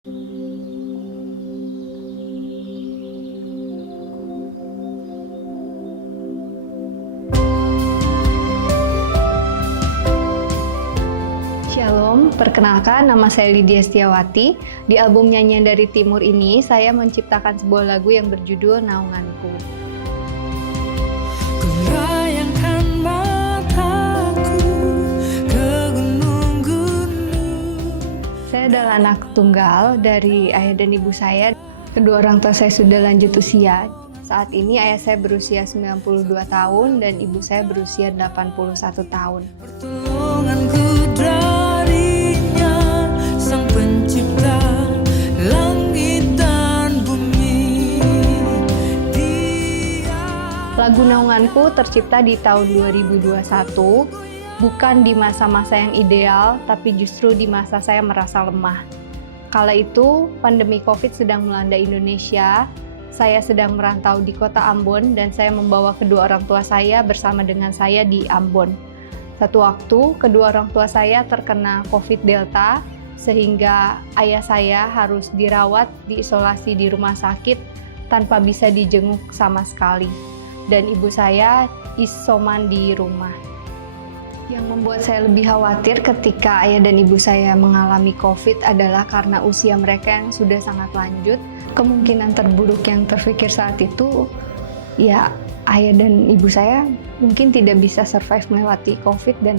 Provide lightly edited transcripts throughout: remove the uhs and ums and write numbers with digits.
Shalom, perkenalkan nama saya Lydia Setiawati. Di album Nyanyian dari Timur ini, saya menciptakan sebuah lagu yang berjudul Naunganku. Kulayangkan mataku ke gunung-gunung. Saya adalah anak tunggal dari ayah dan ibu saya. Kedua orang tua saya sudah lanjut usia. Saat ini ayah saya berusia 92 tahun dan ibu saya berusia 81 tahun. Pertolonganku darinya, Sang Pencipta langit dan bumi. Dia Lagu Naunganku tercipta di tahun 2021, bukan di masa-masa yang ideal, tapi justru di masa saya merasa lemah. Kala itu, pandemi COVID sedang melanda Indonesia. Saya sedang merantau di kota Ambon dan saya membawa kedua orang tua saya bersama dengan saya di Ambon. Satu waktu, kedua orang tua saya terkena COVID Delta, sehingga ayah saya harus dirawat, diisolasi di rumah sakit tanpa bisa dijenguk sama sekali. Dan ibu saya isoman di rumah. Yang membuat saya lebih khawatir ketika ayah dan ibu saya mengalami COVID adalah karena usia mereka yang sudah sangat lanjut. Kemungkinan terburuk yang terpikir saat itu, ya ayah dan ibu saya mungkin tidak bisa survive melewati COVID dan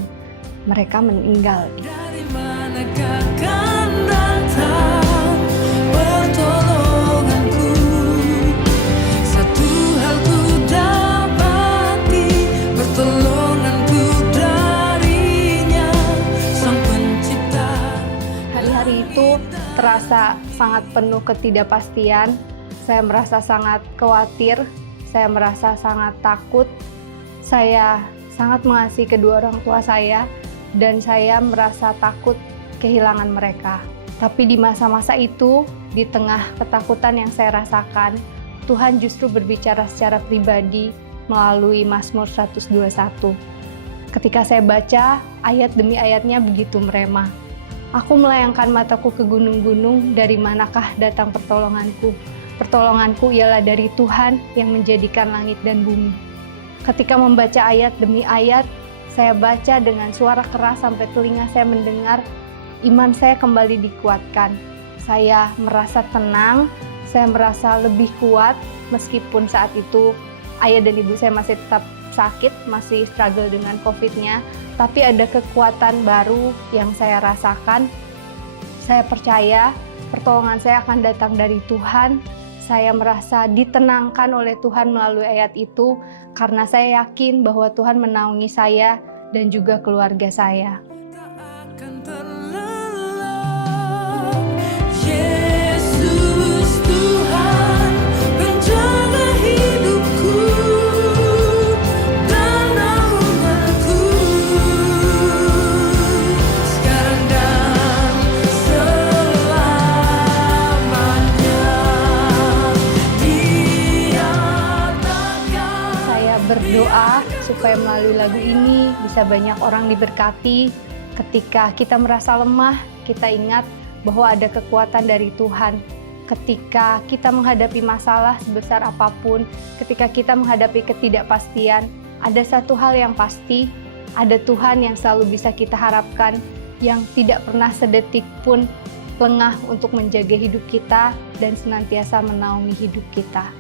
mereka meninggal. dari manakah akan datang pertolonganku? Satu hal ku dapati, pertolonganku darinya, Sang Pencipta. Hari-hari itu terasa sangat penuh ketidakpastian. Saya merasa sangat khawatir, saya merasa sangat takut. Saya sangat mengasihi kedua orang tua saya dan saya merasa takut kehilangan mereka. Tapi di masa-masa itu, di tengah ketakutan yang saya rasakan, Tuhan justru berbicara secara pribadi melalui Mazmur 121. Ketika saya baca, ayat demi ayatnya begitu merema. Aku melayangkan mataku ke gunung-gunung, dari manakah datang pertolonganku? Pertolonganku ialah dari Tuhan yang menjadikan langit dan bumi. Ketika membaca ayat demi ayat, saya baca dengan suara keras sampai telinga saya mendengar, iman saya kembali dikuatkan. Saya merasa tenang, saya merasa lebih kuat, meskipun saat itu ayah dan ibu saya masih tetap sakit, masih struggle dengan COVID-nya, tapi ada kekuatan baru yang saya rasakan. Saya percaya pertolongan saya akan datang dari Tuhan. Saya merasa ditenangkan oleh Tuhan melalui ayat itu, karena saya yakin bahwa Tuhan menaungi saya dan juga keluarga saya. Tak akan terlelap. Yesus Tuhan, penjaga hidupku dan naunganku, sekarang dan selamanya. Dia takkan. Saya berdoa supaya melalui lagu ini bisa banyak orang diberkati. Ketika kita merasa lemah, kita ingat bahwa ada kekuatan dari Tuhan. Ketika kita menghadapi masalah sebesar apapun, ketika kita menghadapi ketidakpastian, ada satu hal yang pasti, ada Tuhan yang selalu bisa kita harapkan, yang tidak pernah sedetik pun lengah untuk menjaga hidup kita dan senantiasa menaungi hidup kita.